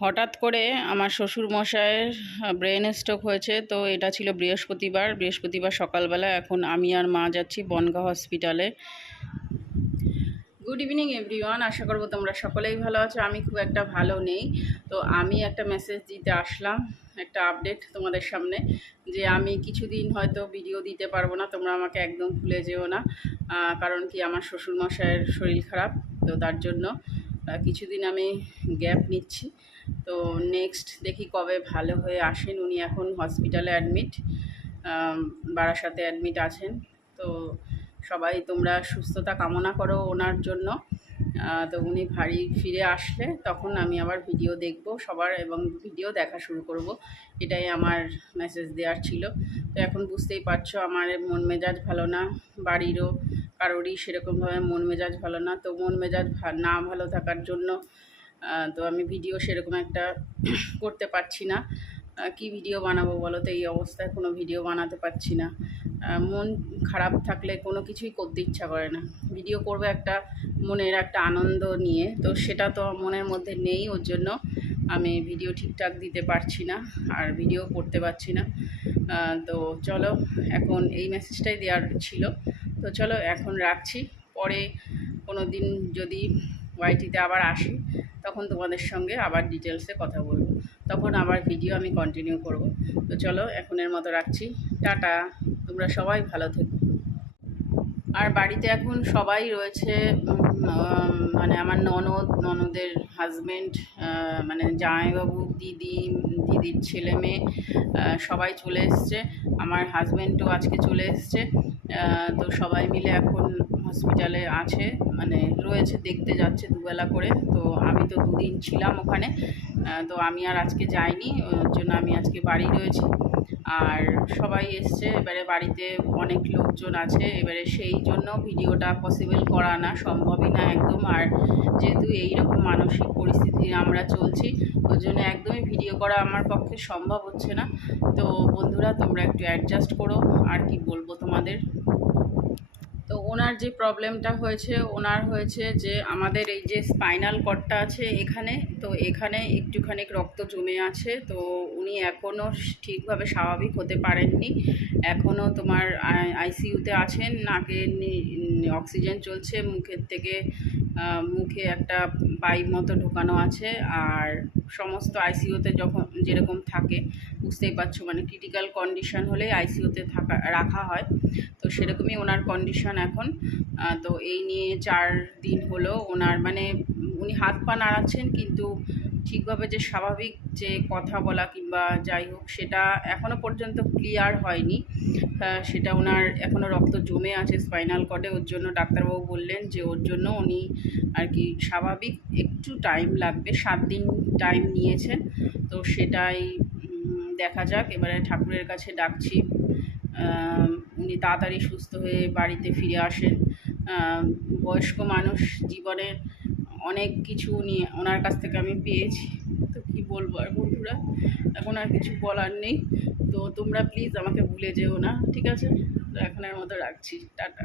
হঠাৎ করে আমার শ্বশুর মশাইয়ের ব্রেন স্ট্রোক হয়েছে। তো এটা ছিল বৃহস্পতিবার। বৃহস্পতিবার সকালবেলা এখন আমি আর মা যাচ্ছি বনগাঁ হসপিটালে গুড ইভিনিং এভরিওয়ান আশা করব তোমরা সকলেই ভালো আছো। আমি খুব একটা ভালো নেই। তো আমি একটা মেসেজ দিতে আসলাম, একটা আপডেট তোমাদের সামনে, যে আমি কিছুদিন হয়তো ভিডিও দিতে পারব না। তোমরা আমাকে একদম ভুলে যেও না। কারণ কি আমার শ্বশুরমশাইয়ের শরীর খারাপ, তো তার জন্য কিছুদিন আমি গ্যাপ নিচ্ছি। তো নেক্সট দেখি কবে ভালো হয়ে আসেন। উনি এখন হসপিটালে অ্যাডমিট বারাসাতে অ্যাডমিট আছেন। তো সবাই তোমরা সুস্থতা কামনা করো ওনার জন্য। তো উনি ভারী ফিরে আসলে তখন আমি আবার ভিডিও দেখব সবার এবং ভিডিও দেখা শুরু করব। এটাই আমার মেসেজ দেওয়ার ছিল। তো এখন বুঝতেই পারছ আমার মন মেজাজ ভালো না, বাড়িরও কারোরই সেরকমভাবে মন মেজাজ ভালো না। তো মন মেজাজ না ভালো থাকার জন্য তো আমি ভিডিও সেরকম একটা করতে পারছি না। কি ভিডিও বানাবো বলো তো? এই অবস্থায় কোনো ভিডিও বানাতে পারছি না। মন খারাপ থাকলে কোনো কিছুই করতে ইচ্ছা করে না। ভিডিও করবে একটা মনের একটা আনন্দ নিয়ে, তো সেটা তো মনের মধ্যে নেই, ওর জন্য আমি ভিডিও ঠিকঠাক দিতে পারছি না আর ভিডিও করতে পারছি না। তো চলো, এখন এই মেসেজটাই দেওয়ার ছিল। তো চলো, এখন রাখছি। পরে কোনো দিন যদি ওয়াইটিতে আবার আসি তখন তোমাদের সঙ্গে আবার ডিটেলসে কথা বলব। তখন আবার ভিডিও আমি কন্টিনিউ করব। তো চলো এখনের মতো রাখছি। টাটা, তোমরা সবাই ভালো থেকো। আর বাড়িতে এখন সবাই রয়েছে মানে আমার ননদ, ননদের হাজব্যান্ড মানে জামাইবাবু, দিদি, দিদির ছেলে মেয়ে সবাই চলে এসছে। আমার হাজব্যান্ডও আজকে চলে এসছে। তো সবাই মিলে এখন হসপিটালে আছে মানে রয়েছে, দেখতে যাচ্ছে দুবেলা করে। তো আমি তো দুদিন ছিলাম ওখানে তো আমি আর আজকে যাইনি, ওর জন্য আমি আজকে বাড়ি রয়েছি। আর সবাই এসছে, এবারে বাড়িতে অনেক লোকজন আছে, এবারে সেই জন্য ভিডিওটা পসিবল করা না, সম্ভবই না একদম। আর যেহেতু এইরকম মানসিক পরিস্থিতি আমরা চলছি ওই জন্য একদমই ভিডিও করা আমার পক্ষে সম্ভব হচ্ছে না। তো বন্ধুরা, তোমরা একটু অ্যাডজাস্ট করো, আর কি বলব তোমাদের? ওনার যে প্রবলেমটা হয়েছে, ওনার হয়েছে যে আমাদের এই যে স্পাইনাল কর্ডটা আছে এখানে, তো এখানে একটুখানি রক্ত জমে আছে, তো উনি এখনও ঠিকভাবে স্বাভাবিক হতে পারেননি। এখনও তোমার আইসিইউতে আছেন, নাকে অক্সিজেন চলছে, মুখের থেকে মুখে একটা পাইপ মতো ঢোকানো আছে আর সমস্ত আইসিইউতে যখন যেরকম থাকে, বুঝতেই পারছ মানে ক্রিটিক্যাল কন্ডিশন হলেই আইসিইউতে থাকা, রাখা হয়। তো সেরকমই ওনার কন্ডিশন এখন। তো এই নিয়ে চার দিন হলো ওনার মানে উনি হাত পা নাড়াচ্ছেন, কিন্তু ঠিকভাবে যে স্বাভাবিক যে কথা বলা কিংবা যাই হোক সেটা এখনও পর্যন্ত ক্লিয়ার হয়নি। আহ, সেটা ওনার এখনও রক্ত জমে আছে স্পাইনাল কর্ডে ওর জন্য ডাক্তারবাবু বললেন যে ওর জন্য উনি আর কি স্বাভাবিক একটু টাইম লাগবে সাত দিন টাইম নিয়েছেন। তো সেটাই দেখা যাক। এবারে ঠাকুরের কাছে ডাকছি। উনি তাড়াতাড়ি সুস্থ হয়ে বাড়িতে ফিরে আসেন। বয়স্ক মানুষ জীবনে অনেক কিছু নিয়ে ওনার কাছ থেকে আমি পেয়েছি। তো কি বলব আর বন্ধুরা? এখন আর কিছু বলার নেই। তো তোমরা প্লিজ আমাকে ভুলে যেও না, ঠিক আছে? তো এখনের মতো রাখছি। টাটা।